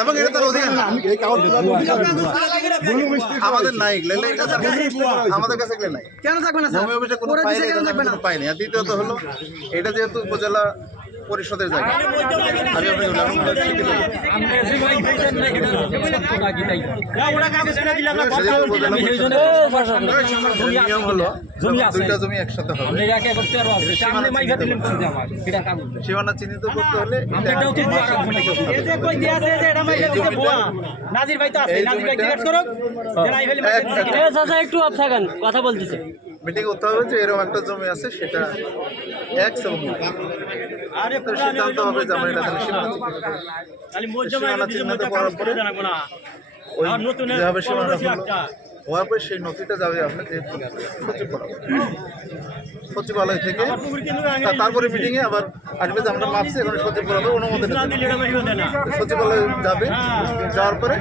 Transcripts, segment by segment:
এবং এটা তার অধিকার আমাদের নাই আমাদের কাছে নাই। কেন থাকবে না পাইনি দ্বিতীয়ত হলো এটা যেহেতু উপজেলা পরিষদের জায়গা। আমি নিয়ম হলো দুইটা জমি একসাথে হবে। সীমানা চিহ্নিত করতে হলে এই যে কই দিয়া আছে যে এটা মাইকে দিছে বুয়া। নাজির ভাই তো আছে নাজির জিজ্ঞেস করো একটু আপ থাকেন কথা বলতেছে। মিটিং করতে হবে যে এরকম একটা জমি আছে সেটা এক এবং সিদ্ধান্ত হবে যে আমরা এটা তাহলে সীমানা চিহ্নিত করার পরে করে ওই যেভাবে সীমানা হওয়ার পরে সেই নথিটা যাবে আপনার যে সচিব করাবো সচিবালয় থেকে। তারপরে মিটিং এ আবার আসবে যে আমরা মাপছি এখন সচিব করাবো অনুমোদন সচিবালয় যাবে যাওয়ার পরে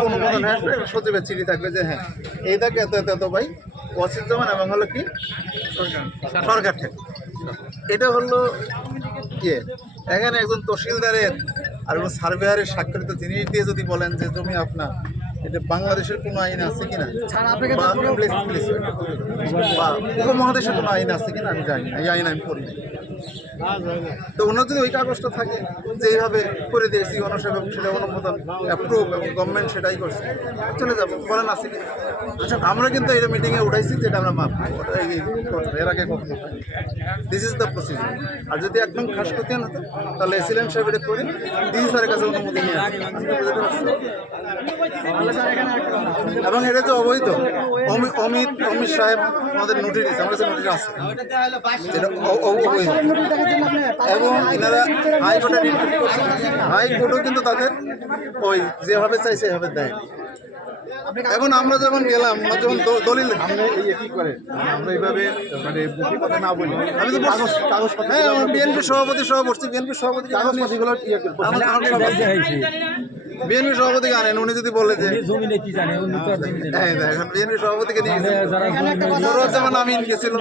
অনুমোদন আসবে সচিবের চিঠি থাকবে যে হ্যাঁ এই থাকে এত এত এত ভাই। ওয়াসির জামান এবং হলো কি? সরকার। থেকে। এটা হলো ইয়ে এখানে একজন তহসিলদারের আর সার্ভেয়ারের স্বাক্ষরিত জিনিস দিয়ে যদি বলেন যে জমি আপনার এটা বাংলাদেশের কোনো আইন আছে কিনা? বা উপমহাদেশের কোনো আইন আছে কিনা? আমি জানি না এই আইন আমি নাই। তো ওনার যদি ওই কাগজটা থাকে যে এইভাবে করে দিয়েছি অনসেব এবং সেটা অনুমোদন অ্যাপ্রুভ এবং গভর্নমেন্ট সেটাই করছে চলে যাব বলেন আছে আচ্ছা আমরা কিন্তু এটা মিটিংয়ে উঠাইছি যেটা আমরা মাপ এর আগে কখনো দিস ইজ দ্য প্রসিজার আর যদি একদম খাস করতে হতো তাহলে এসিলেন্ট সাহেব এটা করে দিন স্যারের কাছে অনুমতি নিয়ে আসবে? এবং এটা তো অবৈধ। অমি- অমিত অমিত সাহেব আমাদের নোটিশ দিচ্ছে আমার কাছে নোটিশ আছে। যেটা অবৈধ। এবং এনারা হাইকোর্টে রিট করছে। হাইকোর্টও কিন্তু তাদের ওই যেভাবে চাই সেভাবে দেয়। এখন আমরা যখন গেলাম যখন দলিল আমরা এই কি করে। আমরা এইভাবে মানে বুকি কথা না বলি আমি তো কাগজ কাগজ হ্যাঁ বিএনপি সভাপতি সহ বসছি বিএনপি সভাপতি ইয়ে সভাপতি বিএনপি সভাপতি আনেন উনি যদি বলে যে হ্যাঁ দেখেন বিএনপি সভাপতিকে নিয়ে গেছে সরোজ্জামান আমিন গেছিল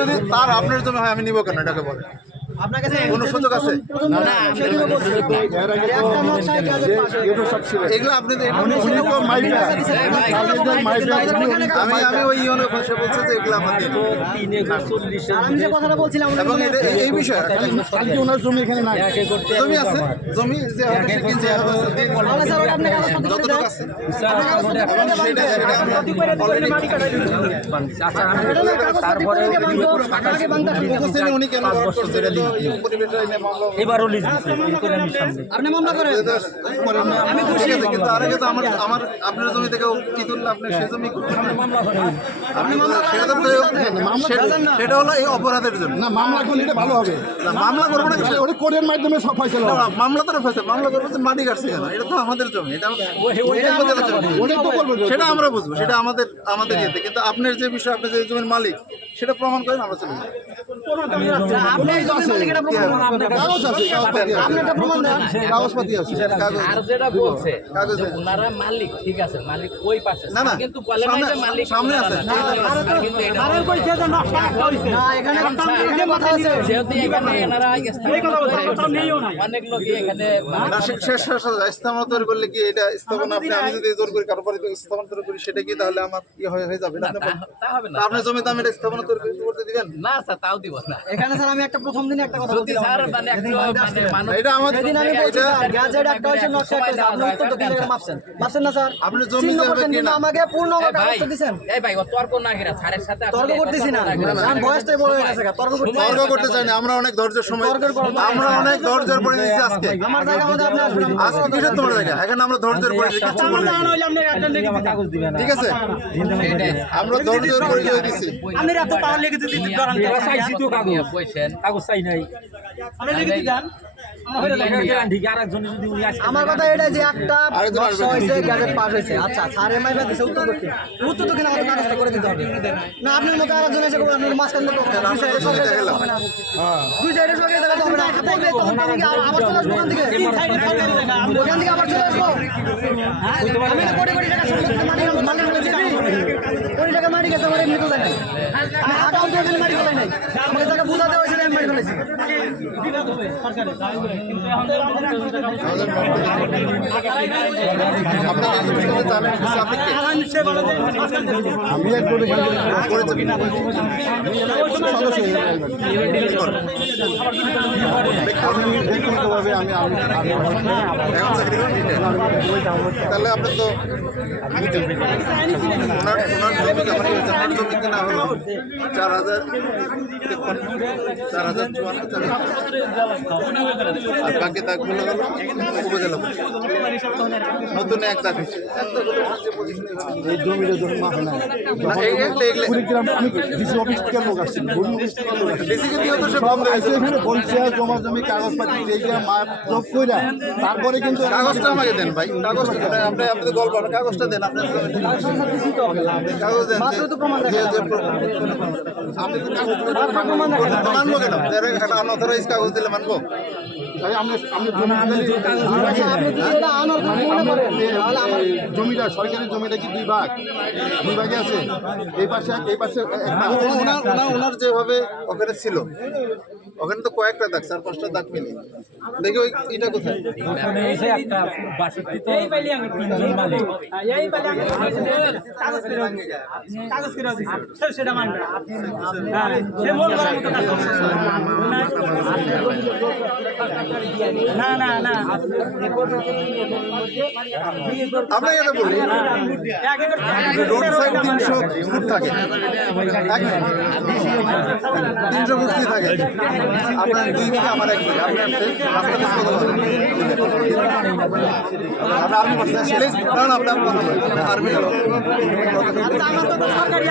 যদি তার আপনার জমি হয় আমি নিব কেন এটাকে বলে? আপনার কাছে কোনো সুযোগ আছে? এর আগে তো যে ইউটিউব সব ছিল। এগুলো আপনি উনি তো মাইকা কাগজের মাইকা আমি আমি ওই ইউনো ভাষা বলছি যে এগুলো আমাদের আমি যে কথাটা বলছিলাম এবং এটা আছে। এই বিষয়ে ওনার জমি এখানে নাই। জমি আছে? জমি যে হবে সে কিনছে হবে। আছে। তাহলে স্যার ওটা আপনি কাগজপত্র করে যতটুকু আছে। আপনি কাগজপত্র করে দেন, সেটা সেটা আমি নথি করে দিলে already মাটি কাটাই দিন। এটা না কাগজপত্র করে দিয়ে ভাঙতো, আপনাকে ভাঙতে আসবে। বুঝতেছি উনি কেন করছে মামলা এবারও লিজ দিচ্ছে এরপর আমি সামনে। আপনি মামলা করেন। আমি খুশি। কিন্তু আর আগে তো আমার আমার আপনার জমি থেকে কি তুললে? আপনি সেই জমি করবেন না। আপনি সেটা তো সেটা- সেটা হলো এই অপরাধের জন্য। না মামলা করলে এটা ভালো হবে। না, মামলা করব না কিছু। ওটা কোর্টের মাধ্যমে সব ফয়সলা হবে। মামলা তো ফেসে মামলা করব তো মাটি কাটছে কেন? এটা তো আমাদের জমি এটা সেটা আমরা বুঝব সেটা আমাদের আমাদের ইয়েতে কিন্তু আপনার যে বিষয় আপনি যে জমির মালিক সেটা প্রমাণ করেন আমরা চলে যাব আপনি এই জমির মালিক এটা প্রমাণ করবেন। কাগজ আছে কাগজপাতি আপনি আছে। একটা প্রমাণ দেন। কাগজপাতি আছে। কাগজ আর যেটা বলছে কাগজ যে ওনারা মালিক ঠিক আছে মালিক ওই পাশে। না, না, কিন্তু বলে নাই যে সামনে- মালিক সামনে ওনারা আছে। না। আরে তো- কিন্তু এটা আরে কইছে যে নষ্ট একটা হইছে। না, এখানে একটা যে কথা আছে। যেহেতু এখানে এনারা স্থাপনা কথা বলছে, করে, কথা নেইও নাই। অনেক লোক এখানে না, সে- শেষ শেষ স্থাপনা তৈরি করলে কি এটা স্থাপনা আপনি আমি যদি জোর করি কারও স্থাপনা তৈরি করি সেটা কি তাহলে আমার কি হয়ে যাবে না? আপনার জমিতে আমি এটা স্থাপনা দিবেন না স্যার তাও দিব না এখানে স্যার আমি একটা প্রথম দিনে একটা কথা যদি স্যার মানে মানে মানুষ এটা আমার সেদিন আমি বলছি স্যার, গ্যাজেট একটা হয়েছে, নকশা একটা আপনি উত্তর তো দিলেন, মাপছেন। মাপছেন না স্যার? আপনি জমি যাবে করছেন, কিনা? আমাকে পূর্ণ আমার এই ভাই কাগজটা দিছেন। এই ভাই ও তর্ক না গিরা স্যারের সাথে তর্ক করতেছি না। তর্ক না গিরা। আমার বয়সটাই বড় হয়ে গেছে, তর্ক করতেছি তর্ক করতে চাই না আমরা অনেক ধৈর্যের সময় আমরা অনেক ধৈর্যের পরে দিচ্ছি আজকে আমার জায়গা মধ্যে আপনি আসবেন, আজকে কিসের তোমার জায়গা এখানে আমরা ধৈর্যের পরে বলি না। ঠিক আছে আমরা ধৈর্যের পরিচয় দিচ্ছি আপনি এত পাওয়ার লেগে দিতে চাইছি তো কাগজ। কাগজ চাই নাই। আপনি লিখে দিতেন। আমার কথা এটা যে একটা হয়েছে গ্যাজেট পাস হয়েছে। আচ্ছা স্যার এমআই বা দিছে উত্তর করতে উত্তর দক্ষিণ আমাদের কাগজটা করে দিতে হবে। না আপনার মতো আরেকজন এসে আপনার মাঝখান থেকে দুই সাইডে সরকারি দেখাতে হবে না। আবার চলে আসব ওখান থেকে। থেকে আবার চলে আসব। আমি তো কোটি কোটি টাকা সম্পত্তি মাটি মালিক বলেছি কোটি টাকা মাটি গেছে আমার এমনি আমি অ্যাকাউন্টে ওখানে মাটি ফেলাই নাই। আমাকে টাকা বুঝাতে হয়েছিল আমি মাটি আপনার। আমি তাহলে আপনি তো চার হাজার চার হাজার চুয়ান্ন। আর বাকি হলো উপজেলা। নতুন এক হয়েছে। এই মাফ না, তারপরে কিন্তু কাগজটা আমাকে দেন ভাই কাগজটা আপনি আপনি গল্প কাগজটা দেন কাগজ দেন প্রমাণ যে- একটা আনঅথরাইজ কাগজ দিলে মানবো? আচ্ছা, জমিটা সরকারি জমিটা কি দুই ভাগ? দুই ভাগে আছে? এই পাশে এই পাশে ওনার যেভাবে ওখানে ছিল ওখানে তো কয়েকটা দাগ চার পাঁচটা দাগ মিলে। দেখি ওই এটা কোথায়? সেটা মানবে না না না। আপনাকে এটা বলি রোড সাইড তিনশো ফুট থাকে। তিনশো ফুট কি থাকে? আপনার দুই বিঘা আমার এক বিঘা আপনার রাস্তা কত? আমরা আর্মি আপনার আর্মি আমার সরকারি